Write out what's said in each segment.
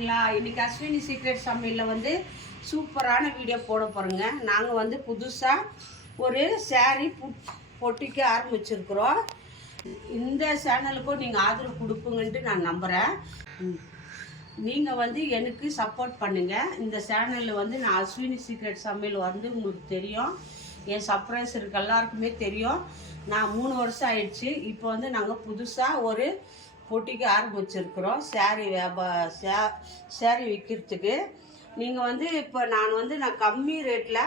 இருக்கீங்களா இன்னைக்கு அஸ்வினி சீக்ரெட் சமையலில் வந்து சூப்பரான வீடியோ போட போகிறோங்க நாங்கள் வந்து புதுசாக ஒரு சேரீ புட் பொட்டிக்க ஆரம்பிச்சிருக்கிறோம். இந்த சேனலுக்கும் நீங்கள் ஆதரவு கொடுப்புங்கன்ட்டு நான் நம்புகிறேன் நீங்கள் வந்து எனக்கு சப்போர்ட் பண்ணுங்கள் இந்த சேனலில் வந்து நான் அஸ்வினி சீக்ரெட் சமையல் வந்து உங்களுக்கு தெரியும். என் சப்ரைசருக்கு எல்லாருக்குமே தெரியும். நான் மூணு வருஷம் ஆயிடுச்சு. இப்போ வந்து நாங்கள் புதுசாக ஒரு பொட்டிக்கு ஆரம்பிச்சிருக்கிறோம் சேரீ வியாபா சே சேரீ விற்கிறதுக்கு நீங்கள் வந்து இப்போ நான் வந்து நான் கம்மி ரேட்டில்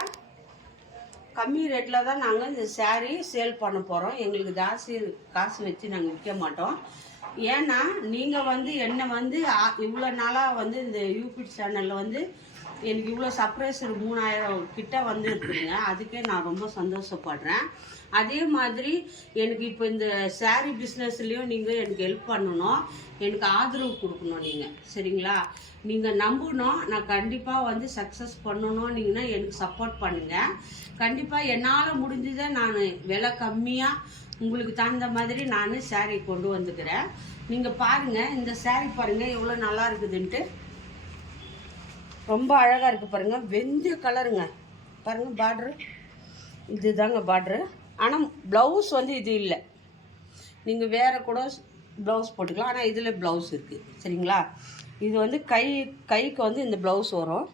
கம்மி ரேட்டில் தான் நாங்கள் இந்த சேரீ சேல் பண்ண போகிறோம் எங்களுக்கு ஜாஸ்தி காசு வச்சு நாங்கள் விற்க மாட்டோம். ஏன்னா நீங்கள் வந்து என்னை வந்து இவ்வளோ நாளாக வந்து இந்த யூபி சேனலில் வந்து எனக்கு இவ்வளோ சப்ரைசர் மூணாயிரம் கிட்ட வந்து இருக்குதுங்க அதுக்கே நான் ரொம்ப சந்தோஷப்படுறேன். அதே மாதிரி எனக்கு இப்போ இந்த சேரீ பிஸ்னஸ்லேயும் நீங்கள் எனக்கு ஹெல்ப் பண்ணணும். எனக்கு ஆதரவு கொடுக்கணும் நீங்கள் சரிங்களா? நீங்கள் நம்பணும். நான் கண்டிப்பாக வந்து சக்ஸஸ் பண்ணணும் நீங்கள் எனக்கு சப்போர்ட் பண்ணுங்கள் கண்டிப்பாக என்னால் முடிஞ்சதை நான் விலை கம்மியாக உங்களுக்கு தகுந்த மாதிரி நான் சேரீ கொண்டு வந்துக்கிறேன். நீங்கள் பாருங்கள் இந்த saree பாருங்கள் எவ்வளோ நல்லா இருக்குதுன்ட்டு. ரொம்ப அழகாக இருக்குது பாருங்கள் வெந்தய கலருங்க பாருங்கள் பார்ட்ரு இதுதாங்க பார்ட்ரு ஆனால் ப்ளவுஸ் வந்து இது இல்லை. நீங்கள் வேறு கூட ப்ளவுஸ் போட்டுக்கலாம். ஆனால் இதில் ப்ளவுஸ் இருக்குது சரிங்களா? இது வந்து கை கைக்கு வந்து இந்த ப்ளவுஸ் வரும்.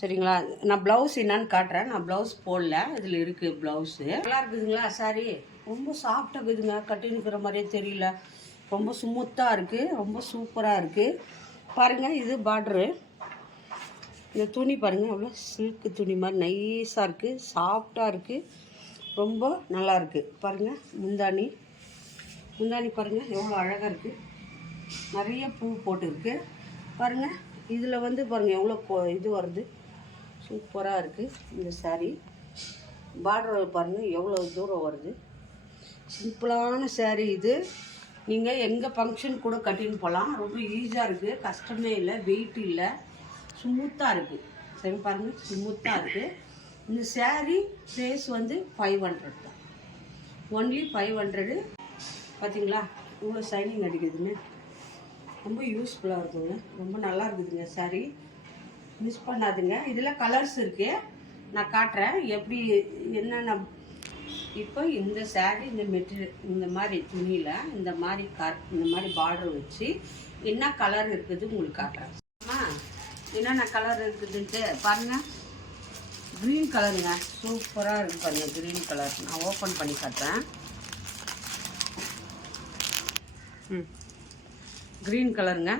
சரிங்களா? நான் ப்ளவுஸ் என்னான்னு காட்டுறேன். நான் ப்ளவுஸ் போடல. இதில் இருக்குது ப்ளவுஸு நல்லா இருக்குதுங்களா சாரி ரொம்ப சாஃப்டாக இருக்குதுங்க. கட்டி மாதிரியே தெரியல. ரொம்ப ஸ்மூத்தாக இருக்குது ரொம்ப சூப்பராக இருக்குது பாருங்கள் இது பார்ட்ரு இந்த துணி பாருங்கள் அவ்வளோ சில்க்கு துணி மாதிரி நைஸாக இருக்குது சாஃப்டாக இருக்குது ரொம்ப நல்லாயிருக்கு பாருங்கள் முந்தானி முந்தானி பாருங்கள் எவ்வளோ அழகாக இருக்குது நிறைய பூ போட்டுருக்கு. பாருங்கள் இதில் வந்து பாருங்கள் எவ்வளோ இது வருது. சூப்பராக இருக்குது இந்த சாரீ பார்டர் பாருங்கள் எவ்வளோ தூரம் வருது. சிம்பிளான சேரீ இது. நீங்கள் எங்கள் ஃபங்க்ஷன் கூட கட்டின்னு போகலாம் ரொம்ப ஈஸியாக இருக்குது கஷ்டமே இல்லை வெயிட் இல்லை. ஸ்மூத்தாக இருக்குது சரி பாருங்கள் ஸ்மூத்தாக இருக்குது இந்த சேரீ ப்ரைஸ் வந்து ஃபைவ் ஹண்ட்ரட் தான். ஒன்லி ஃபைவ் ஹண்ட்ரடு பார்த்தீங்களா இவ்வளோ ஷைனிங் அடிக்குதுங்க. ரொம்ப யூஸ்ஃபுல்லாக இருக்குங்க. ரொம்ப நல்லா இருக்குதுங்க சாரீ மிஸ் பண்ணாதுங்க. இதில் கலர்ஸ் இருக்குது நான் காட்டுறேன். எப்படி என்னென்ன இப்போ இந்த சாரீ இந்த மெட்டீரியல் இந்த மாதிரி துணியில் இந்த மாதிரி கர் இந்த மாதிரி பார்டர் வச்சு என்ன கலர் இருக்குது உங்களுக்கு காட்டுறேன். என்னென்ன கலர் இருக்குதுன்ட்டு பாருங்கள் க்ரீன் கலருங்க சூப்பராக இருக்குது பாருங்கள் க்ரீன் கலர் நான் ஓப்பன் பண்ணி காட்டுறேன். ம். க்ரீன் கலருங்க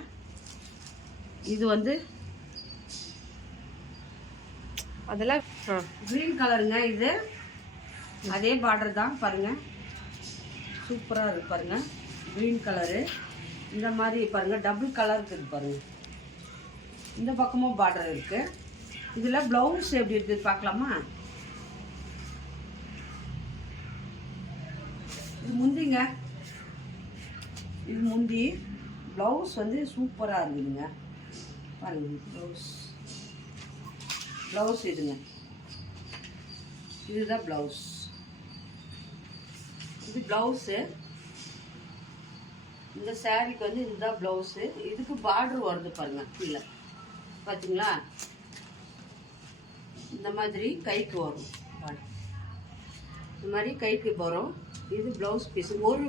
இது வந்து அதெல்லாம் க்ரீன் கலருங்க இது. அதே பார்டர் தான் பாருங்கள் சூப்பராக இருக்குது பாருங்கள் க்ரீன் கலரு இந்த மாதிரி பாருங்கள் டபுள் கலர் இருக்குது பாருங்கள் இந்த பக்கமும் பார்டர் இருக்கு. இதில் ப்ளவுஸ் எப்படி இருக்குது பார்க்கலாமா? இது முந்திங்க. இது முந்தி. ப்ளவுஸ் வந்து சூப்பராக இருக்குதுங்க பாருங்க ப்ளவுஸ் ப்ளவுஸ் இதுங்க. இதுதான் ப்ளவுஸ் இது ப்ளவுஸு இந்த சாரீக்கு வந்து இதுதான் ப்ளவுஸு இதுக்கு பார்டர் வருது பாருங்கள் கீழே. பார்த்தீங்களா இந்த மாதிரி கைக்கு வரும். இந்த மாதிரி கைக்கு வரும். இது ப்ளவுஸ் பீஸ் ஒரு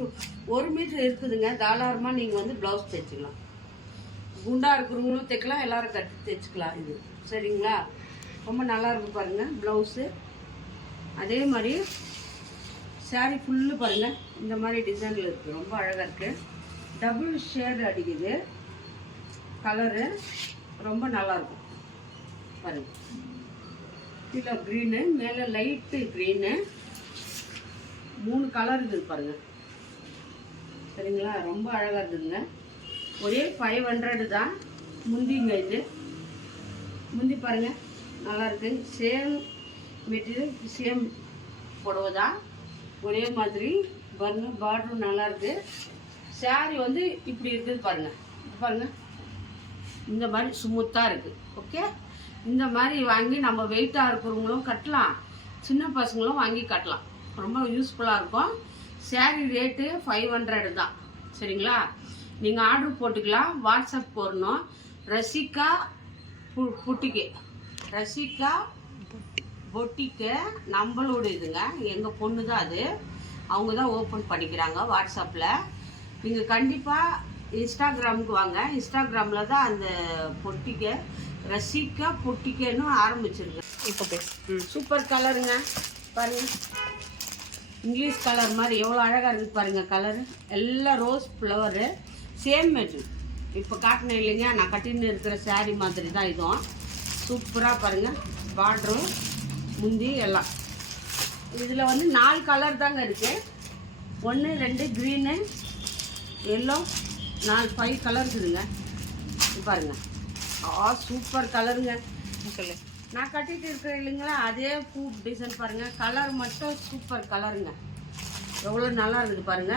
ஒரு மீட்ரு இருக்குதுங்க. தாராளமாக நீங்கள் வந்து ப்ளவுஸ் தைச்சிக்கலாம். குண்டாக இருக்கிறவங்களும் தைக்கலாம் எல்லோரும் கட்டி தைச்சிக்கலாம் இது. சரிங்களா? ரொம்ப நல்லா இருக்கும் பாருங்கள் ப்ளவுஸு அதே மாதிரி சாரீ ஃபுல்லு பாருங்கள் இந்த மாதிரி டிசைனில் இருக்குது ரொம்ப அழகாக இருக்குது டபுள் ஷேடு அடிக்குது. கலரு ரொம்ப நல்லா இருக்கும் கீழே க்ரீனு மேலே லைட்டு க்ரீனு மூணு கலர் இருக்குது பாருங்கள் சரிங்களா? ரொம்ப அழகாக இருக்குதுங்க. ஒரே ஃபைவ் ஹண்ட்ரடு தான். முந்திங்க இது. முந்தி பாருங்க. நல்லாயிருக்கு சேம் மெட்டீரியல் சேம் புடவை தான். ஒரே மாதிரி. பாருங்கள் பார்டரும் நல்லாயிருக்கு சாரி வந்து இப்படி இருக்குது பாருங்கள் பாருங்கள் இந்த மாதிரி ஸ்மூத்தாக இருக்குது ஓகே இந்த மாதிரி வாங்கி நம்ம வெயிட்டாக இருக்கிறவங்களும் கட்டலாம். சின்ன பசங்களும் வாங்கி கட்டலாம். ரொம்ப யூஸ்ஃபுல்லாக இருக்கும். சேரீ ரேட்டு ஃபைவ் ஹண்ட்ரடு தான். சரிங்களா? நீங்கள் ஆர்டர் போட்டுக்கலாம். வாட்ஸ்அப் போடணும். ரசிகா பு புட்டிக்கு. ரசிகா பொட்டிக்கு நம்மளோட இதுங்க. எங்கள் பொண்ணு தான் அது. அவங்க தான் ஓப்பன் பண்ணிக்கிறாங்க வாட்ஸ்அப்பில் நீங்கள் கண்டிப்பாக இன்ஸ்டாகிராமுக்கு வாங்க. இன்ஸ்டாகிராமில் தான் அந்த பொட்டிக்கை ரசிகா பொட்டிக்கன்னு ஆரம்பிச்சிருக்கு. இப்போ சூப்பர் கலருங்க. பாருங்க. இங்கிலீஷ் கலர் மாதிரி எவ்வளோ அழகாக இருக்குது பாருங்க கலரு. எல்லாம் ரோஸ் ஃப்ளவரு. Same material. இப்போ காட்டினேன் இல்லைங்க நான் கட்டின்னு இருக்கிற saree மாதிரி தான் இதுவும் சூப்பராக பாருங்கள் பார்டரும் முந்தி எல்லாம். இதில் வந்து நாலு கலர் தாங்க இருக்குது ஒன்று ரெண்டு க்ரீனு எல்லோ நாலு ஃபைவ் கலர் இருக்குதுங்க. பாருங்க. ஆ சூப்பர் கலருங்க சொல்லு. நான் கட்டிட்டு இருக்கிறேன் இல்லைங்களா அதே பூ டிசைன் பாருங்க. கலர் மட்டும் சூப்பர் கலருங்க எவ்வளோ நல்லா இருக்குது பாருங்க.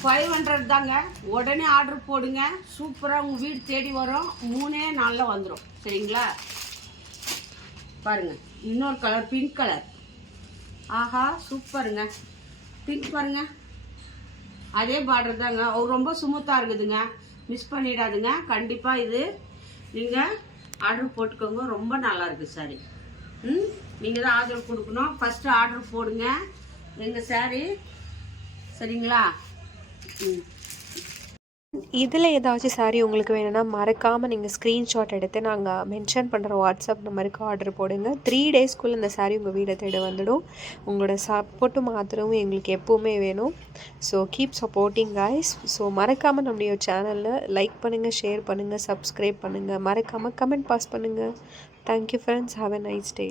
ஃபைவ் ஹண்ட்ரட் தாங்க. உடனே ஆர்டர் போடுங்க. சூப்பராக உங்கள் வீடு தேடி வரும். மூணே நாளில் வந்துடும் சரிங்களா? பாருங்க. இன்னொரு கலர் பிங்க் கலர் ஆஹா சூப்பருங்க பிங்க் பாருங்க. அதே பார்டர் தாங்க. அவர் ரொம்ப ஸ்மூத்தாக இருக்குதுங்க. மிஸ் பண்ணிடாதுங்க. கண்டிப்பாக இது நீங்கள் ஆர்டர் போட்டுக்கோங்க. ரொம்ப நல்லா இருக்குது சாரி ம்? நீங்கள் தான் ஆர்டர் கொடுக்கணும். ஃபஸ்ட்டு ஆர்டர் போடுங்க. எங்கள் சாரி சரிங்களா? ம். இதில் ஏதாச்சும் சாரி உங்களுக்கு வேணும்னா மறக்காமல் நீங்கள் ஸ்க்ரீன்ஷாட் எடுத்து நாங்கள் மென்ஷன் பண்ணுற வாட்ஸ்அப் நம்பருக்கு ஆர்டர் போடுங்க. த்ரீ டேஸ்க்குள்ளே இந்த சாரி உங்கள் வீடை தேட வந்துடும். உங்களோட சப்போர்ட்டும் மாத்திரமும் எங்களுக்கு எப்போவுமே வேணும். So keep supporting guys so மறக்காமல் நம்முடைய சேனலில் லைக் பண்ணுங்கள் ஷேர் பண்ணுங்கள் சப்ஸ்கிரைப் பண்ணுங்கள் மறக்காமல் கமெண்ட் பாஸ் பண்ணுங்கள் thank you friends have a nice day